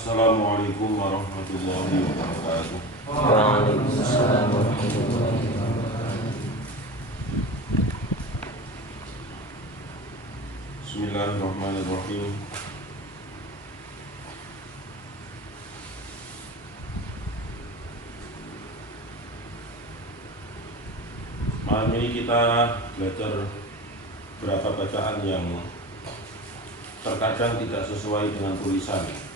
Assalamualaikum warahmatullahi wabarakatuh. Waalaikumsalam warahmatullahi wabarakatuh. Bismillahirrahmanirrahim. Malam ini kita belajar beberapa bacaan yang terkadang tidak sesuai dengan tulisan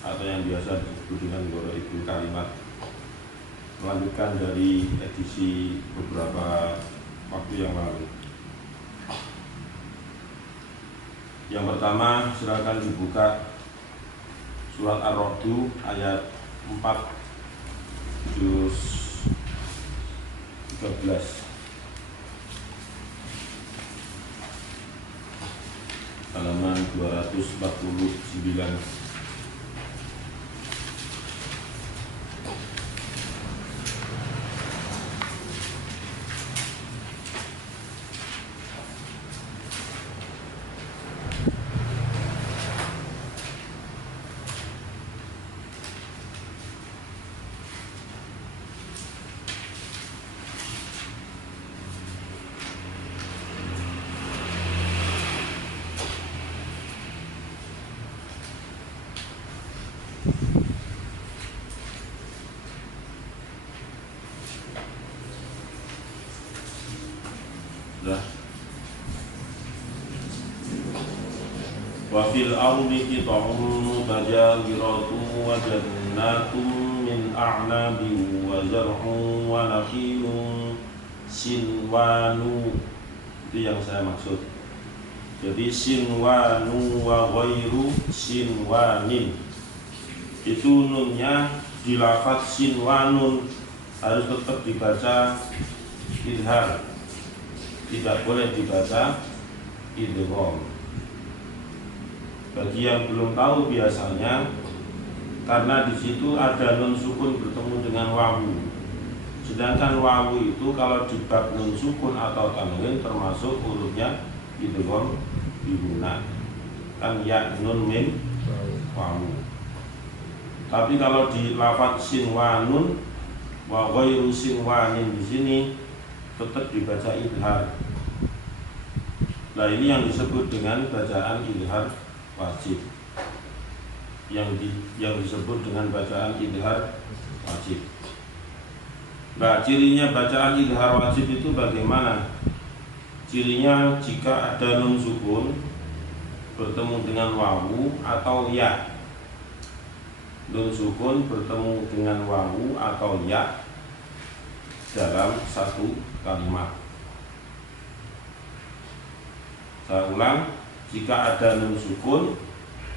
atau yang biasa disebut dengan gharaibul kalimat, melanjutkan dari edisi beberapa waktu yang lalu. Yang pertama, silakan dibuka surat Ar-Ra'd ayat 4 juz 13, halaman 249. Wa fil ardi qita'un mutajawiratun wa jannatun min a'nabin wa zar'un wa nakhilun sinwanu. Itu yang saya maksud. Jadi sinwanu wa ghairu sinwanin, itu nunnya di lafaz sinwanun harus tetap dibaca idhar, tidak boleh dibaca idgham. Bagi yang belum tahu, biasanya karena di situ ada nun sukun bertemu dengan wawu. Sedangkan wawu itu kalau di bab nun sukun atau tanwin termasuk hurufnya idgham biguna, kan ya nun min wawu. Tapi kalau di lafaz sinwanun wa ghairu sinwanin, di sini tetap dibaca idhar. Nah, ini yang disebut dengan bacaan idhar wajib, yang disebut dengan bacaan idhar wajib. Nah, cirinya bacaan idhar wajib itu bagaimana? Cirinya jika ada nun sukun bertemu dengan wawu atau ya. Nun sukun bertemu dengan wawu atau ya dalam satu kalimat. Saya ulang, jika ada nun sukun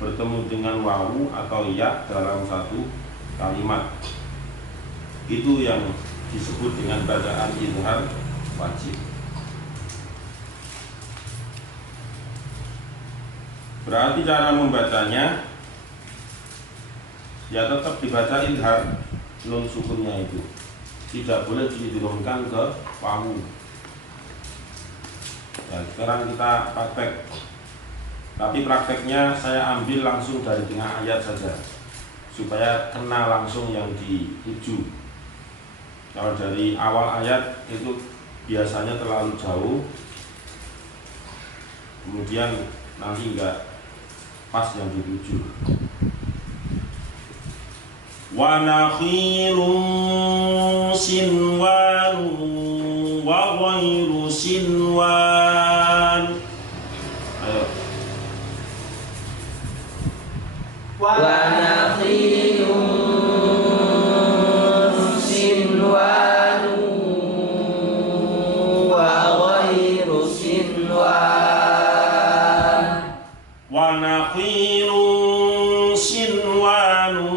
bertemu dengan wawu atau ya dalam satu kalimat, itu yang disebut dengan bacaan idhar wajib. Berarti cara membacanya ya tetap dibaca idhar, nun sukunnya itu tidak boleh diturunkan ke wawu. Ya, sekarang kita praktek. Tapi prakteknya saya ambil langsung dari tengah ayat saja, supaya kena langsung yang dituju. Kalau dari awal ayat itu biasanya terlalu jauh, kemudian nanti enggak pas yang dituju. Wa nakhilun sinwanu wa ghairu sinwan. Ayo. Wa nakhilun sinwanu wa ghairu sinwan. Wa nakhilun sinwanu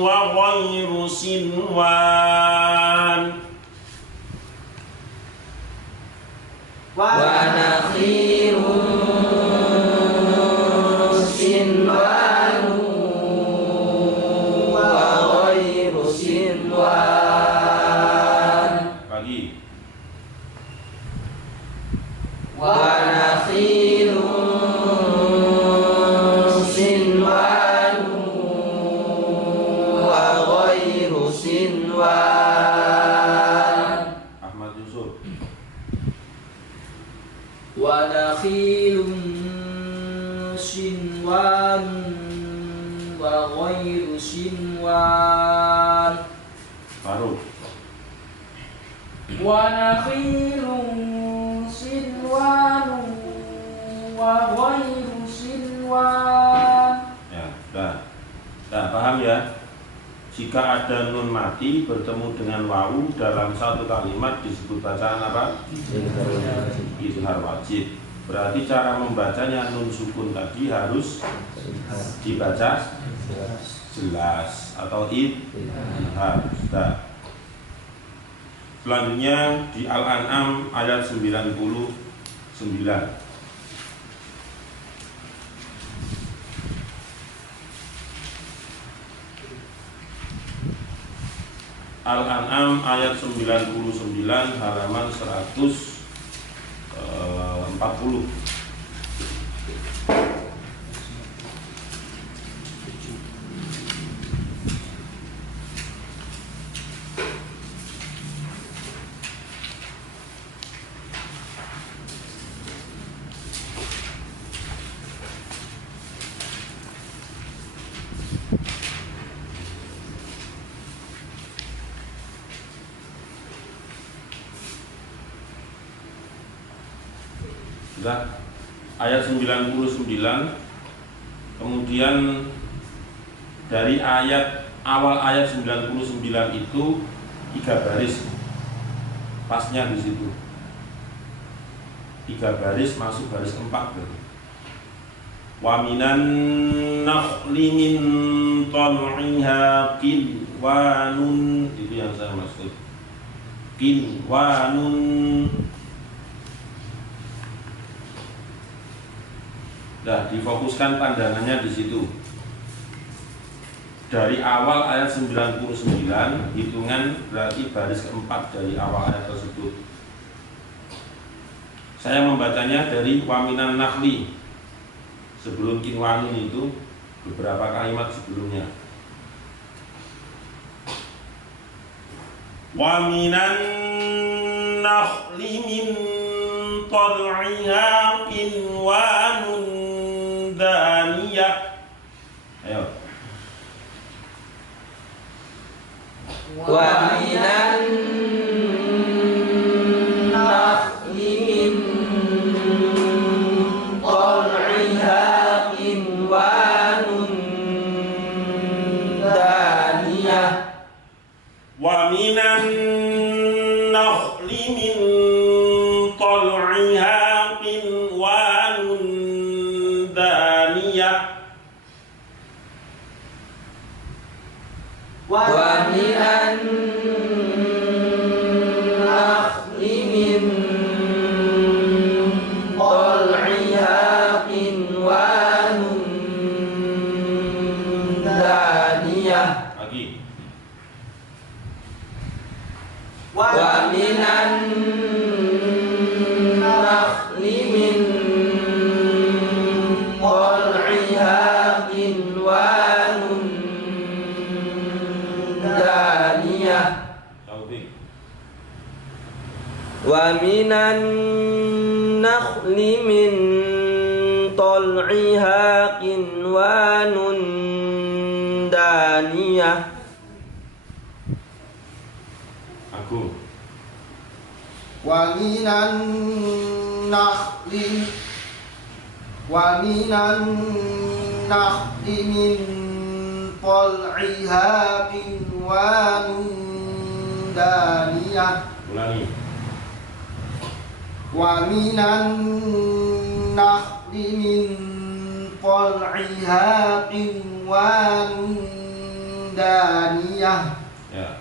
wa ghairu sinwan. Wa nakhilun sinwanu wa ghairu sinwan. Lagi. Wa nakhilun sinwanu sinwan baru wa nakhilun sinwan wa ghairu sinwan. ya, dah paham ya? Jika ada nun mati bertemu dengan wawu dalam satu kalimat disebut bacaan apa? Izhar wajib. Berarti cara membacanya nun sukun tadi harus dibaca jelas atau izhar. Sudah. Selanjutnya di Al-An'am ayat 99. Al-An'am ayat 99 halaman 140. Sudah, ayat 99. Kemudian dari awal ayat 99 itu 3 baris. Pasnya di situ. 3 baris masuk baris keempat. Wa minan nakhli min tal'iha qinwanun, itu yang saya maksud. Qinwanun. Nah, difokuskan pandangannya di situ. Dari awal ayat 99, hitungan berarti baris keempat dari awal ayat tersebut. Saya membacanya dari waminan nakhli. Sebelum kinwanun itu beberapa kalimat sebelumnya. Waminan nakhli min tal'iha kinwanun daniyah. Ayo. Wa minan nakhli min tal'iha qinwanun daniyah. Wa minan nakhli min tal'iha qinwanun daniyah. Wa minan nakhli min tal'iha qinwanun daniyah. Lagi. Wa minan nakhli min tal'iha qinwanun daniyah. Taufik. Wa minan nakhli min tal'iha qinwanun daniyah. Aku. Wa minan nakhli min tal'iha qinwanun daniyah. Ulangi. Wa minan nakhli min tal'iha qinwanun daniyah. Ya.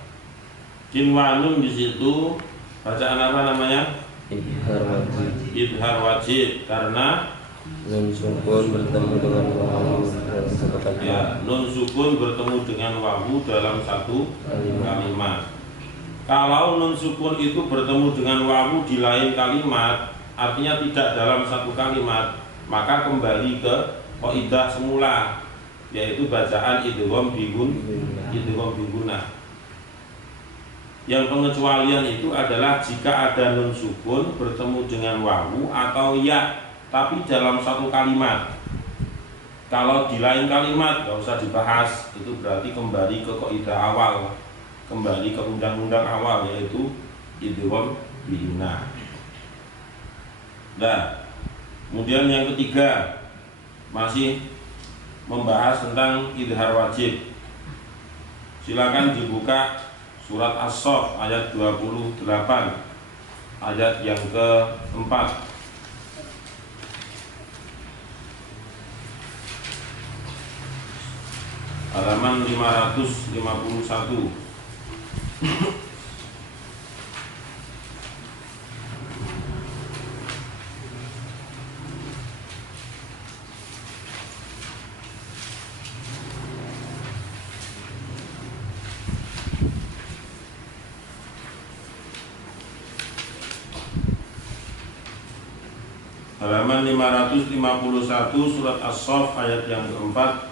Kinwanun di situ bacaan apa namanya? Izhar wajib. Izhar wajib karena Nun sukun bertemu dengan wawu dalam satu kalimat. ya, nun sukun bertemu dengan wawu dalam satu kalimat. Kalau nun sukun itu bertemu dengan wawu di lain kalimat, artinya tidak dalam satu kalimat, maka kembali ke qaidah semula, yaitu bacaan idgham bigunah. Yang pengecualian itu adalah jika ada nun sukun bertemu dengan wawu atau ya, tapi dalam satu kalimat. Kalau di lain kalimat nggak usah dibahas, itu berarti kembali ke kaidah awal, kembali ke undang-undang awal, yaitu idgham biguna. Nah, kemudian yang ketiga masih membahas tentang idhar wajib. Silakan dibuka surat As-Saff ayat 28, ayat yang keempat. Halaman 551. Halaman 551 surat As-Saff ayat yang keempat.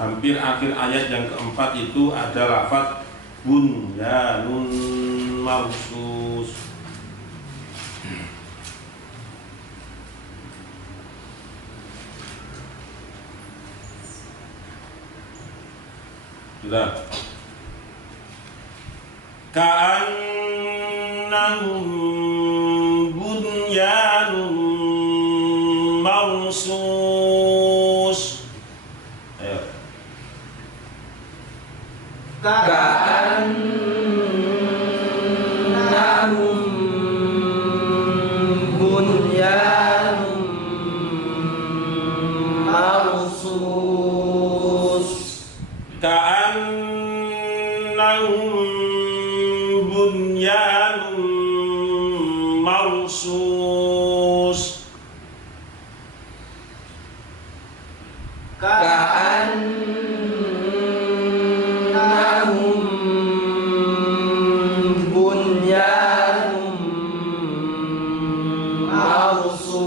Hampir akhir ayat yang keempat itu ada lafaz bunyanun marsus. Sudah. Ka'annahum bunyanun marsus. Ayo. Ka'annahum bunyanun marsus. Ka'annahum bunyanun marsus. Ka'annahum bunyanun marsus.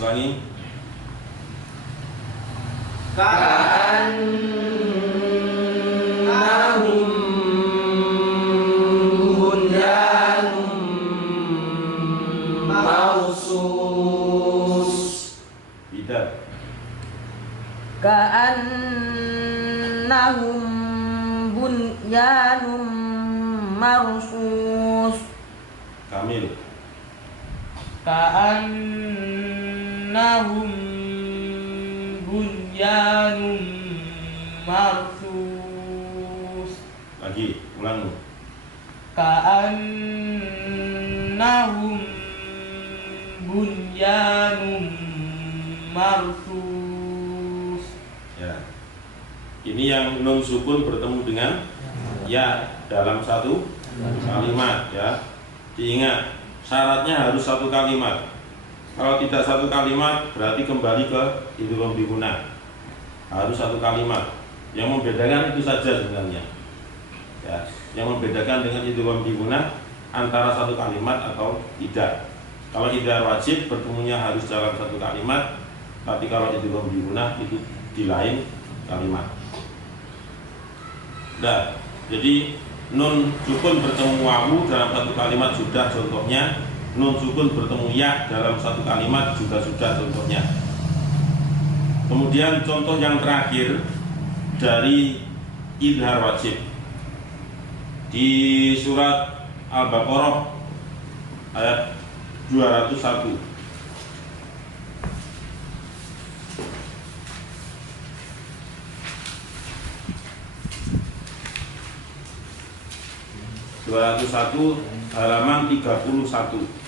Ulangi. Ka'annahum bunyanun marsus. Tidak. Ka'annahum bunyanun marsus. Kamil. Ka'annahum bunyanun marsus. Lagi, ulang. Ka'annahum bunyanun marsus. Ya. Ini yang nun sukun bertemu dengan ya dalam satu kalimat, ya. Diingat, syaratnya harus satu kalimat. Kalau tidak satu kalimat berarti kembali ke idgham biguna. Harus satu kalimat. Yang membedakan itu saja sebenarnya. Ya, yang membedakan dengan idgham biguna antara satu kalimat atau tidak. Kalau idgham wajib bertemunya harus dalam satu kalimat, tapi kalau idgham biguna itu di lain kalimat. Nah, jadi nun sukun bertemu wawu dalam satu kalimat sudah contohnya. Nun sukun bertemu ya dalam satu kalimat juga sudah contohnya. Kemudian contoh yang terakhir dari idhar wajib di surat Al-Baqarah ayat 201. Halaman 31.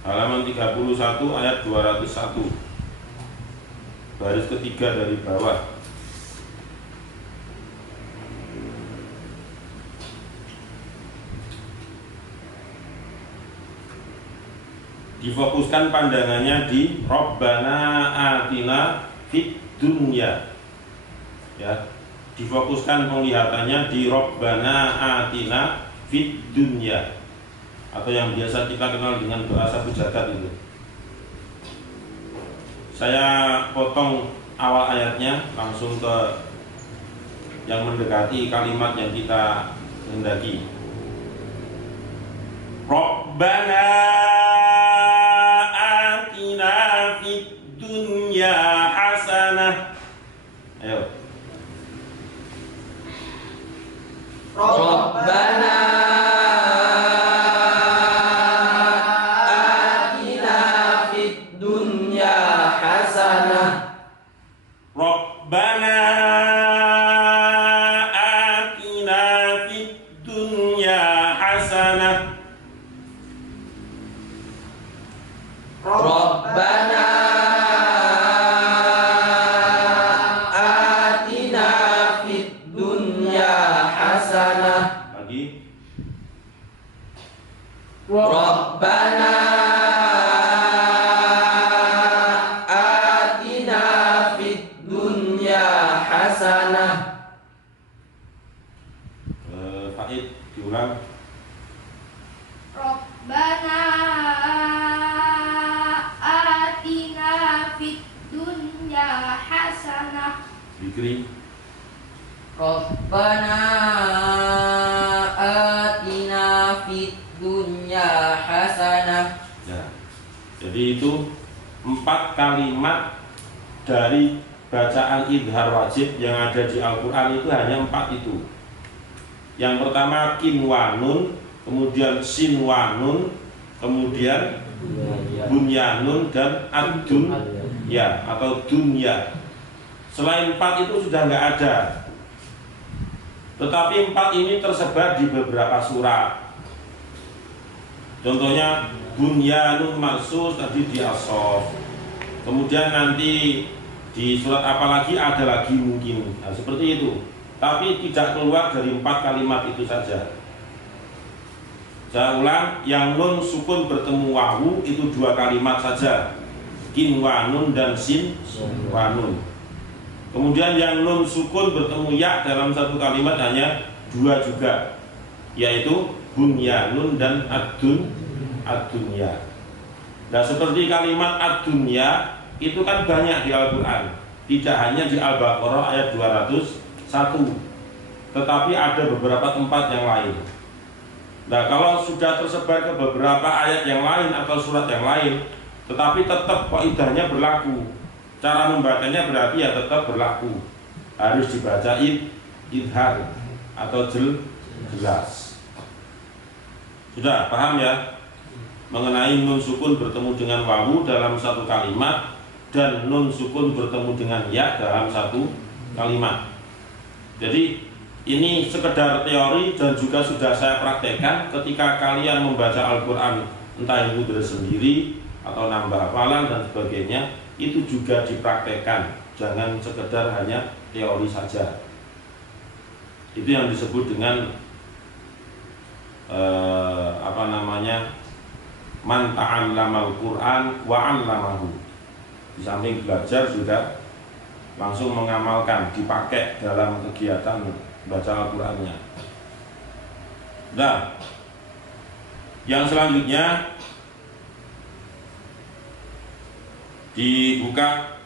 Halaman 31 ayat 201. Baris ketiga dari bawah. Difokuskan pandangannya di Rabbana atina fid dunya. Ya, difokuskan penglihatannya di Rabbana atina fid dunya. atau yang biasa kita kenal dengan doa sapu jagat itu. Saya potong awal ayatnya langsung ke yang mendekati kalimat yang kita hendaki. Rabbana atina fid dunya hasanah. Ayo. Rabbana atina fid dunya hasanah. Rabbana atina fid dunya hasanah. Rabbana atina fid dunya hasanah. Lagi. Rabbana atina fid dunya hasanah. Faid diulang. Rabbana atina fid dunya hasanah. Dikri. Rabbana atina fid dunya hasanah. Ya. Jadi itu 4 kalimat dari bacaan idhar wajib yang ada di Al-Quran itu hanya 4 itu. Yang pertama kin wa nun, kemudian sin wa nun, kemudian bunyanun dan ad-dun ya atau dunya. Selain 4 itu sudah nggak ada. Tetapi 4 ini tersebar di beberapa surat. Contohnya bunyanun maksus tadi di As-Saff. Kemudian nanti di surat apa lagi ada lagi mungkin. Nah, seperti itu. Tapi tidak keluar dari 4 kalimat itu saja. Saya ulang, yang nun sukun bertemu wawu itu 2 kalimat saja. Kin wa nun dan sin wa nun. Kemudian yang nun sukun bertemu ya dalam 1 kalimat hanya 2 juga, yaitu bunyanun dan ad-dunya. Nah, seperti kalimat ad-dunya itu kan banyak di Al-Quran, tidak hanya di Al-Baqarah ayat 201, tetapi ada beberapa tempat yang lain. Nah, kalau sudah tersebar ke beberapa ayat yang lain atau surat yang lain, tetapi tetap kaidahnya berlaku. Cara membacanya berarti ya tetap berlaku. Harus dibaca idhar atau jelas. Sudah paham ya? Mengenai nun sukun bertemu dengan wawu dalam 1 kalimat dan nun sukun bertemu dengan ya dalam 1 kalimat. Jadi ini sekedar teori dan juga sudah saya praktekkan ketika kalian membaca Al-Quran, entah itu bersendiri atau nambah hafalan dan sebagainya, itu juga dipraktekkan. Jangan sekedar hanya teori saja. Itu yang disebut dengan man ta'allamal Qur'an wa 'allamahu. Di samping belajar sudah langsung mengamalkan, dipakai dalam kegiatan baca Al-Qur'annya. Nah, yang selanjutnya dibuka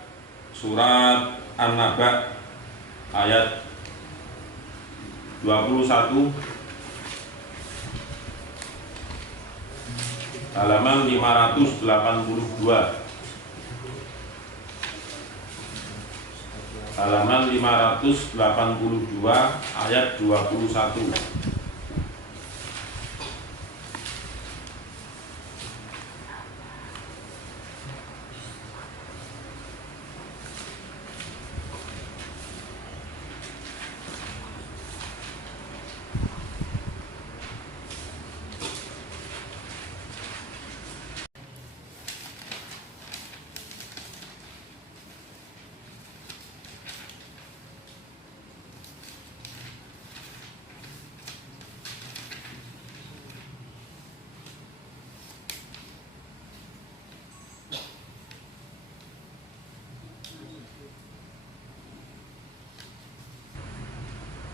surat An-Naba ayat 21 halaman 582. Halaman 582 ayat 21.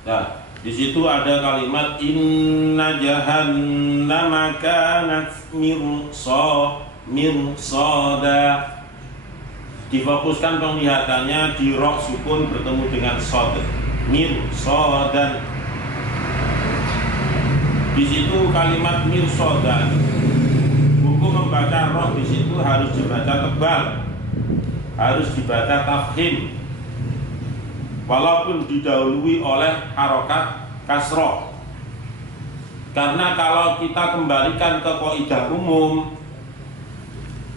Nah, Di situ ada kalimat inna jahannama kanat mirsada. Difokuskan penglihatannya di ro sukun bertemu dengan sod. Mirsadan. Di situ kalimat mirsadan. Buku membaca ro di situ harus dibaca tebal. Harus dibaca tafkhim. Walaupun didahului oleh harokat kasroh. Karena kalau kita kembalikan ke kaidah umum,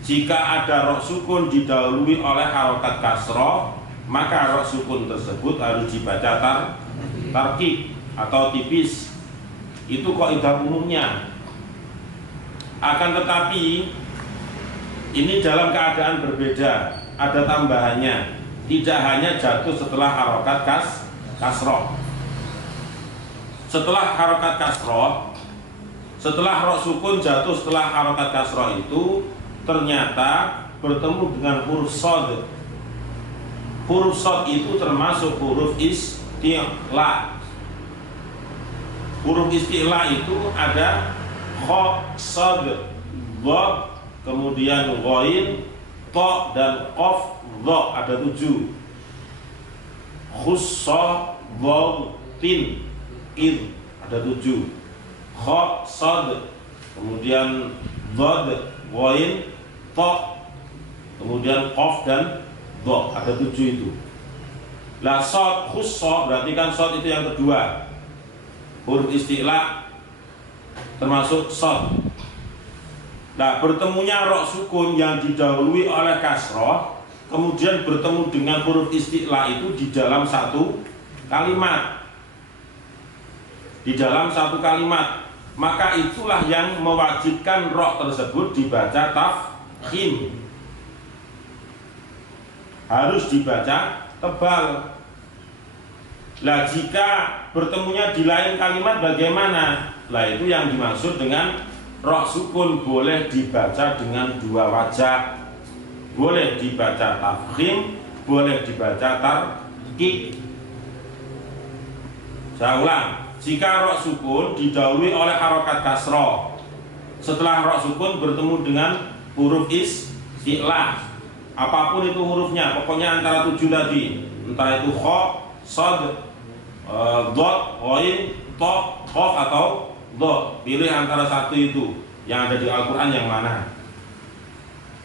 jika ada ro sukun didahului oleh harokat kasroh, maka ro sukun tersebut harus dibaca tarkik atau tipis. Itu kaidah umumnya. Akan tetapi ini dalam keadaan berbeda, ada tambahannya. Tidak hanya jatuh setelah harokat kasroh. Setelah harokat kasroh, setelah ro sukun jatuh setelah harokat kasroh itu ternyata bertemu dengan huruf sod. Huruf sod itu termasuk huruf isti'la. Huruf isti'la itu ada kho, sod, dha, kemudian ghain, to dan qaf, dha, ada 7. Khussa, tin, id, ada 7. Kha, sad, kemudian dhad, ghain, to, kemudian qaf dan dha, ada 7 itu. Lah sad, khussa berarti kan sad itu yang kedua. Huruf isti'la termasuk sad. Nah, bertemunya ro sukun yang didahului oleh kasroh, kemudian bertemu dengan huruf isti'la itu di dalam satu kalimat. Di dalam satu kalimat, maka itulah yang mewajibkan ro tersebut dibaca tafkhim. Harus dibaca tebal. Lah jika bertemunya di lain kalimat bagaimana? Lah itu yang dimaksud dengan ro sukun boleh dibaca dengan dua wajah. Boleh dibaca tafkhim, boleh dibaca tarkik. Saya ulang, jika ro sukun didahului oleh harokat kasroh, setelah ro sukun bertemu dengan huruf isti'la, apapun itu hurufnya, pokoknya antara 7 tadi, entah itu kho, sod, dot, ghain, to, qaf atau dha, pilih antara satu itu yang ada di Al-Quran yang mana.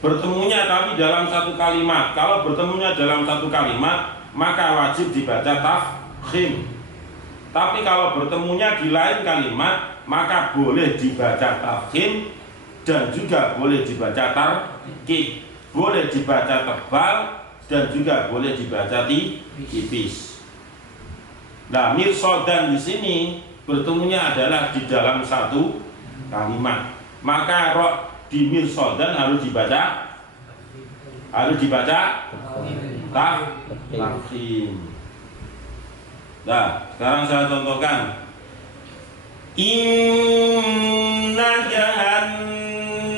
Bertemunya tapi dalam satu kalimat. Kalau bertemunya dalam satu kalimat, maka wajib dibaca tafkhim. Tapi kalau bertemunya di lain kalimat, maka boleh dibaca tafkhim dan juga boleh dibaca tarkik. Boleh dibaca tebal dan juga boleh dibaca tipis. Nah, mirsadan di sini bertemunya adalah di dalam satu kalimat. Maka ro di mirsadan harus dibaca tafkhim. Nah, sekarang saya contohkan. Inna jahannama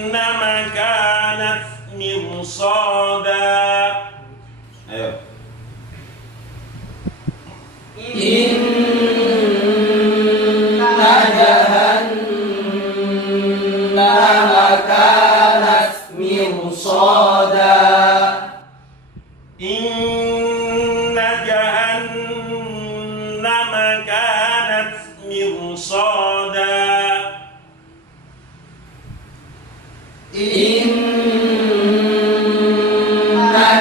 kanat mirsada. Ayo. Inna jahannama kanat mirsada. Inna jahannama kanat mirsada. Inna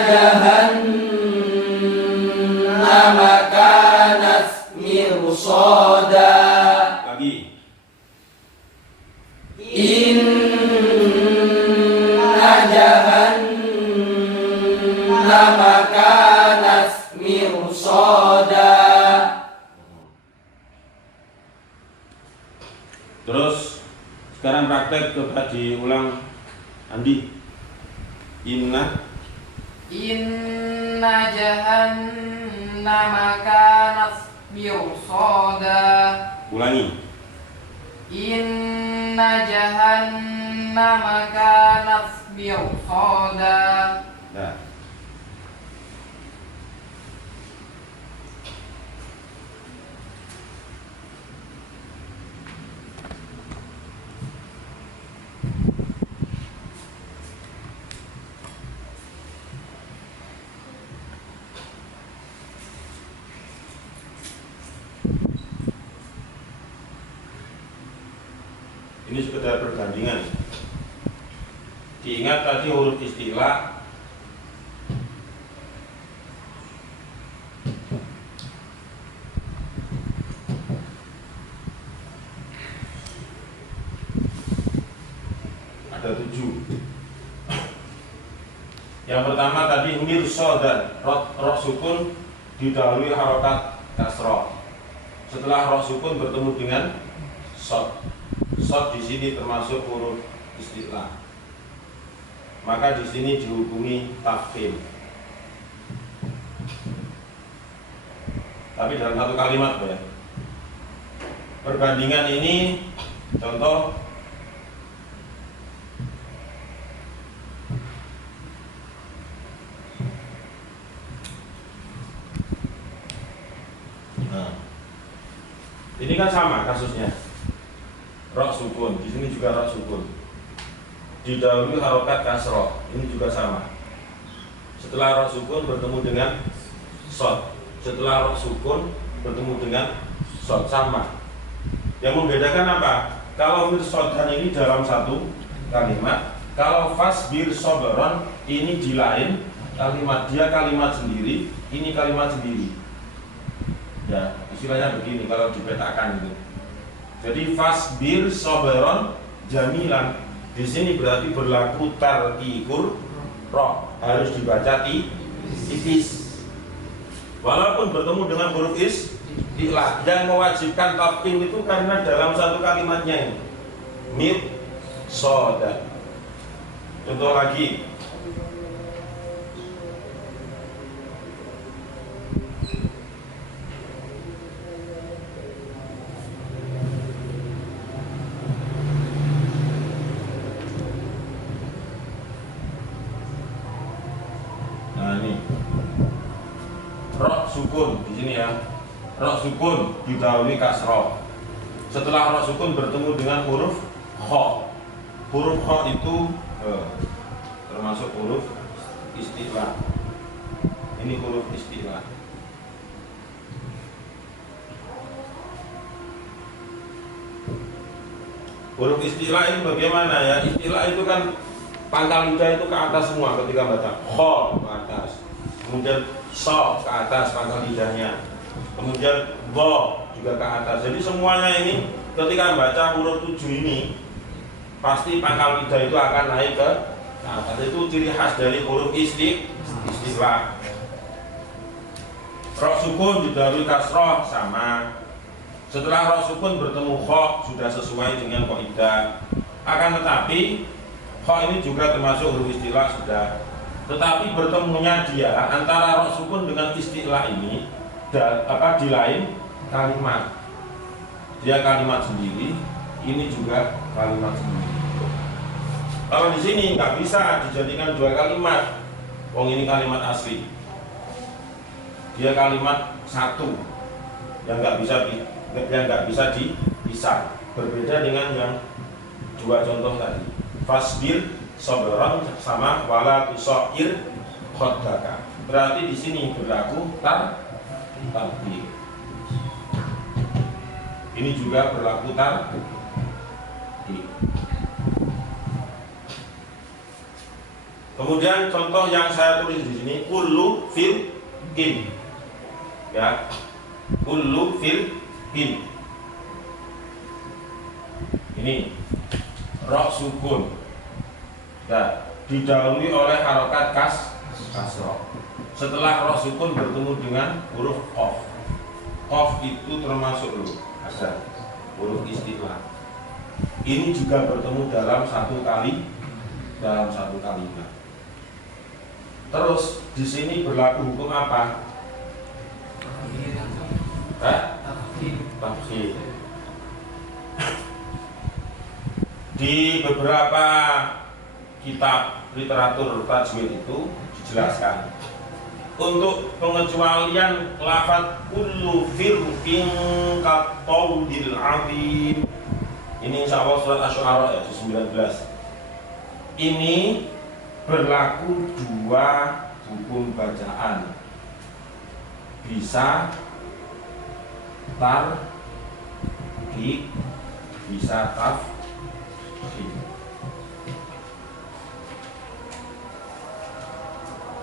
jahannama kanat mirsada. Lagi. Inna jahannama kanat mirsada. Terus sekarang praktek coba diulang, Andi. Inna jahannama kanat mirsada. ulangi. Inna jahannama kanat mirsada. Nah. Ini sekedar perbandingan. Diingat tadi huruf istilah ada 7. Yang pertama tadi mirsodan, roh sukun didahului harokat kasroh. Setelah roh sukun bertemu dengan shod. Shod di sini termasuk huruf istilah. Maka di sini dihubungi tafkhim. Tapi dalam satu kalimat ya. Perbandingan ini contoh ini kan sama kasusnya. Roh sukun, di sini juga roh sukun. Didahului harokat kasroh, ini juga sama. Setelah roh sukun bertemu dengan shod. Setelah roh sukun bertemu dengan shod, sama. Yang membedakan apa? Kalau mirsodan ini dalam satu kalimat, kalau fasbir soberon ini di lain kalimat. Dia kalimat sendiri, ini kalimat sendiri. Ya, istilahnya begini kalau dipetakan itu. Jadi fasbir soberon jamilan di sini berarti berlaku tartikur roh, harus dibaca tipis. Walaupun bertemu dengan huruf istilah, yang mewajibkan tafkhim itu karena dalam satu kalimatnya mir soda. Contoh lagi. Sukun di sini ya, roh sukun didahului kasroh. Setelah roh sukun bertemu dengan huruf kho. Huruf kho itu termasuk huruf istilah. Ini huruf istilah. Huruf istilah itu bagaimana ya? Istilah itu kan pangkal lidah itu ke atas semua ketika baca. Kho ke atas, kemudian so ke atas pangkal lidahnya, kemudian bo juga ke atas. Jadi semuanya ini ketika baca huruf 7 ini pasti pangkal lidah itu akan naik ke atas. Itu ciri khas dari huruf istilah. Roh sukun didahului kasroh, sama. Setelah roh sukun bertemu kho sudah sesuai dengan kaidah. Akan tetapi kho ini juga termasuk huruf istilah sudah. Tetapi bertemunya dia antara roh sukun dengan istilah ini di lain kalimat. Dia kalimat sendiri, ini juga kalimat sendiri. Kalau di sini nggak bisa dijadikan dua kalimat. Wong ini kalimat asli. Dia kalimat satu yang nggak bisa dipisah. Berbeda dengan yang dua contoh tadi. Fasbir soberon sama wala tusoir khodaka. Berarti di sini berlaku tartib. Ini juga berlaku tartib. Kemudian contoh yang saya tulis di sini kullu fil in. Ya. Kullu fil in. Ini roh sukun. Ya, didahului oleh harokat kasroh. Setelah roh sukun bertemu dengan huruf qaf. Qaf itu termasuk ada huruf istilah. Ini juga bertemu dalam satu kalimat. Terus di sini berlaku hukum apa? Tafkhim. Di beberapa kitab literatur tajwid itu dijelaskan untuk pengecualian lafaz kullu firqin qatawdil azim. Ini insyaallah surat Asy-Syu'ara ayat 19. Ini berlaku dua hukum bacaan. Bisa tarqiq, bisa tafkhim.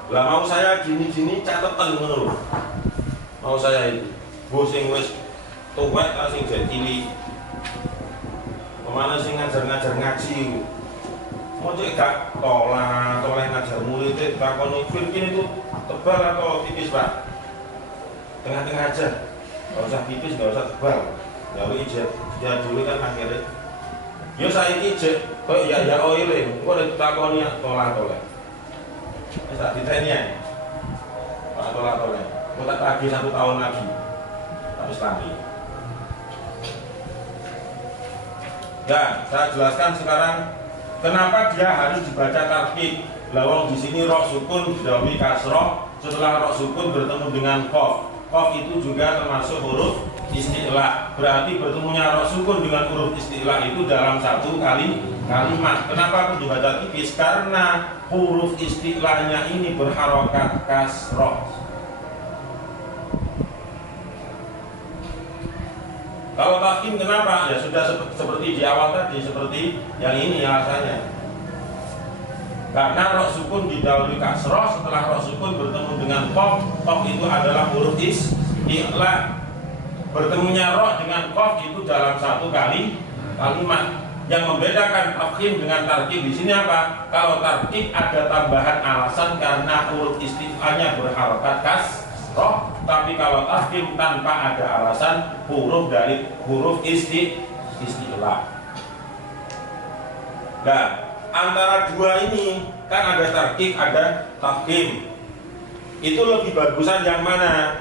Lah mau saya gini-gini catetan ngono lho. Mau saya itu bos sing wis tuwek ta sing jek cilik. Pemana sing ngajar-ngajar ngaji. Mau cek gak toleh ngajar murid takoni firkin itu tebal atau tipis, Pak? Tengah-tengah aja. Enggak usah tipis, enggak usah tebal. Gawe ijek dulu kan akhirnya. Ya saya ijek kok ya oile. Kok ditakoni toleh. Wis tak diteni ae. Pak toleh. Mau tak tagih 1 tahun lagi. Habis lagi. Ya, saya jelaskan sekarang kenapa dia harus dibaca tarkib. Lawang di sini roh sukun didhawuhi kasroh, setelah roh sukun bertemu dengan qaf. Qaf itu juga termasuk huruf isti'la. Berarti bertemunya roh sukun dengan huruf isti'la itu dalam satu kalimat. Kenapa aku dibaca tipis? Karena huruf isti'lanya ini berharokat kasroh. Kalau takim kenapa? Ya sudah seperti di awal tadi, seperti yang ini alasannya. Karena roh sukun didahului kasroh, setelah roh sukun bertemu dengan qaf. Qaf itu adalah huruf isti'la. Bertemunya roh dengan qaf itu dalam satu kalimat. Yang membedakan tafkhim dengan tarkib di sini apa? Kalau tarkib ada tambahan alasan karena huruf isti'lanya berharokat kasroh, tapi kalau tafkhim tanpa ada alasan huruf dari huruf isti'la. Nah, antara dua ini kan ada tarkib, ada tafkhim. Itu lebih bagusan yang mana?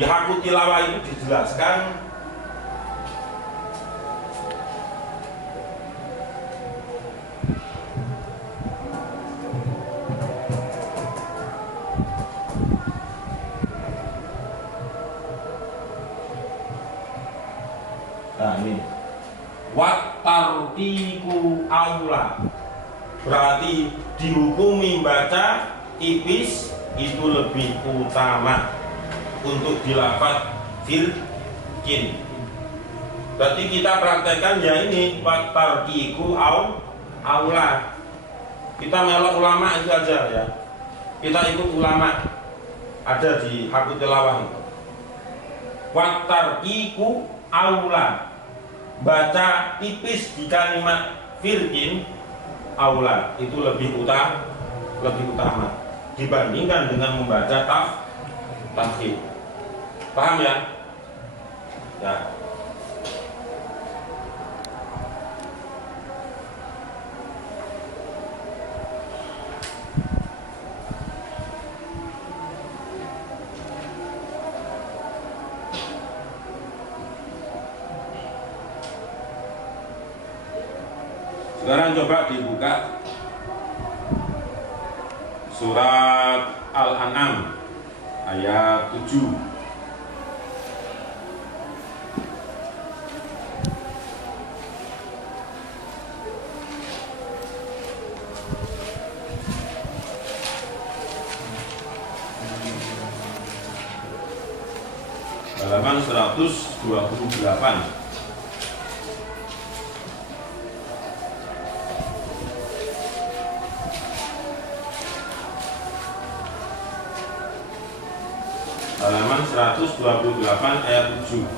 Di Hakut Tilawah itu dijelaskan ini wat tartiku aula, berarti dihukumi baca tipis itu lebih utama untuk dilafaz firkin. Berarti kita praktekkan ya ini wat tartiku aula. Kita melok ulama itu aja ya. Kita ikut ulama, ada di Hakut Tilawah. Wat tartiku aula, baca tipis di kalimat firkin aula itu lebih utama dibandingkan dengan membaca tafkhim. Paham ya? Ya. Sekarang coba dibuka surat Al-An'am ayat 7. Halaman 128. Halaman 128 ayat 7.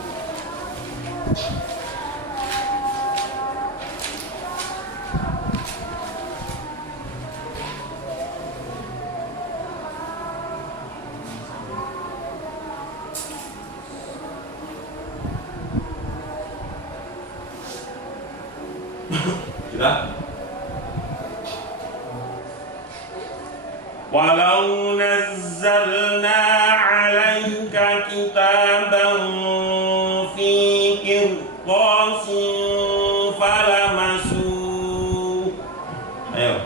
Sudah? Walau nazzalna 'alaika kitaban fi qirtasin falamasu. Ayo.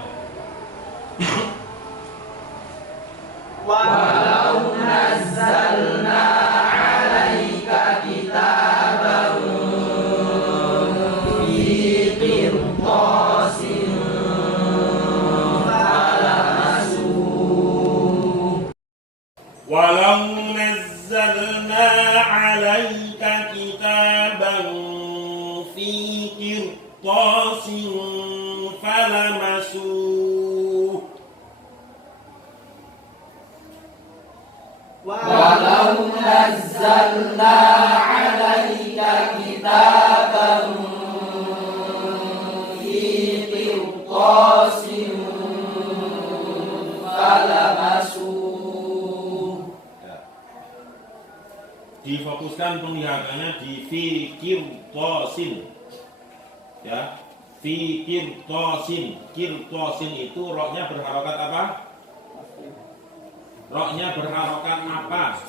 Walau nazzalna 'alaika kitaban fi qirtasin walau nazzalna 'alaika kitaban fi qirtasin walau nazzalna 'alaika kitaban fi qirtasin falamasuh. Difokuskan penglihatannya di fikir tosin, ya, fikir tosin. Kirtosin itu roknya berharokat apa? Roknya berharokat apa?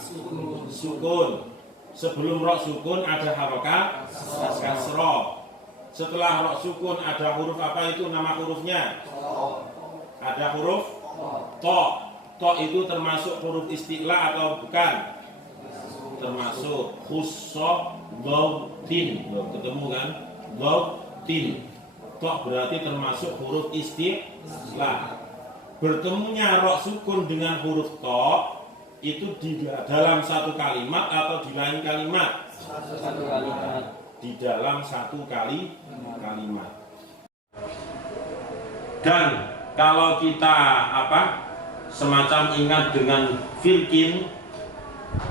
Sukun. Sebelum rok sukun ada harokat kasroh. Setelah rok sukun ada huruf apa itu nama hurufnya? Ada huruf to. To itu termasuk huruf isti'la atau bukan? Termasuk khusoh gautin. Ketemu kan? Gautin. To berarti termasuk huruf isti'la. Bertemunya rok sukun dengan huruf to itu di dalam satu kalimat atau di lain kalimat? Satu kalimat. Di dalam satu kalimat. Dan kalau kita semacam ingat dengan filkin,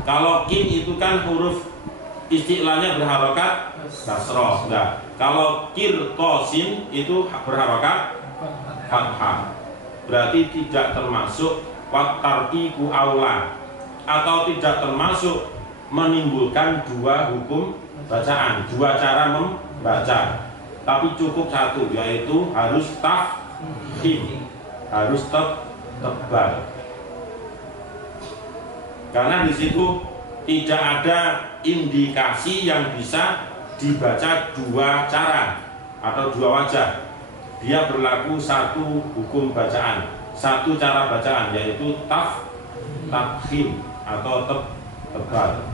kalau kin itu kan huruf isti'lanya berharokat kasroh. Nah, kalau kirtosin itu berharokat fathah. Berarti tidak termasuk watartiku aula, atau tidak termasuk menimbulkan dua hukum bacaan, dua cara membaca, tapi cukup satu, yaitu harus tafkhim, harus tebal. Karena di situ tidak ada indikasi yang bisa dibaca dua cara atau dua wajah. Dia berlaku satu hukum bacaan, satu cara bacaan, yaitu tafkhim atau tebal.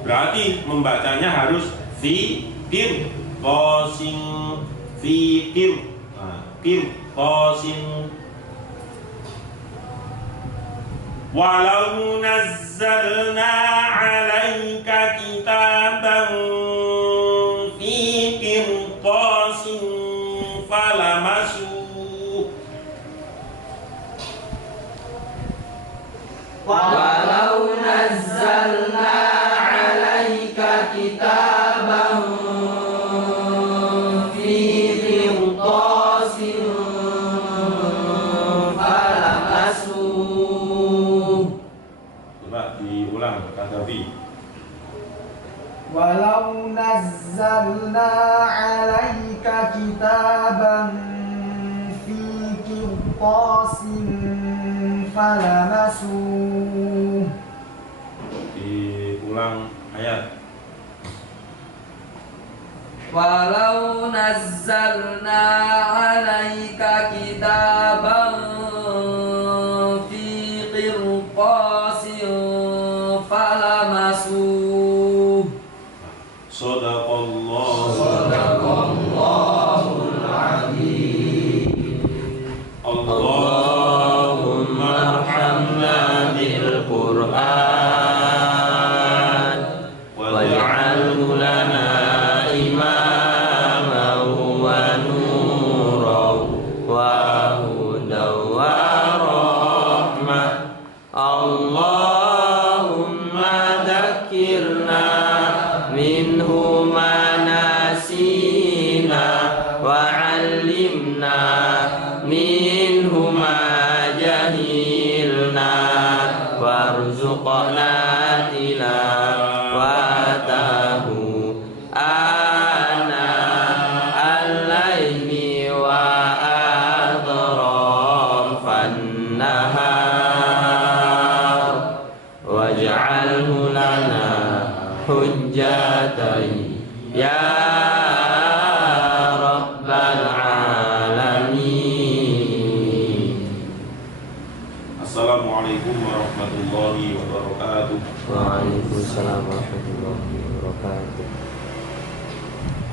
Berarti membacanya harus fikir tosin, fikir tosin. Walau nazzalna 'alaika kitaban fi qirtasin falamasuh. Walau nazzalna 'alaika kitaban fi qirtasin falamasuh. Coba diulang kata fi. Walau nazzalna 'alaika kitaban fi qirtasin falamasuh. Diulang ayat. Walau nazzalna 'alaika kitaban fi qirtasin falamasuh. Shadaqallahul adzim. Allahumma arhamna bil Qur'an waj'alhu lana imaman wa nuran wa hudan wa rahmah. Allahumma dzakirna minhu ma nasina wa 'allimna minhu ma jahilna warzuqna tilawatahu ana al-laili wa atrafan nahar waj'alhu lana hujjatan ya rabbal alamin. Assalamualaikum warahmatullahi wabarakatuh. Waalaikumsalam warahmatullahi wabarakatuh.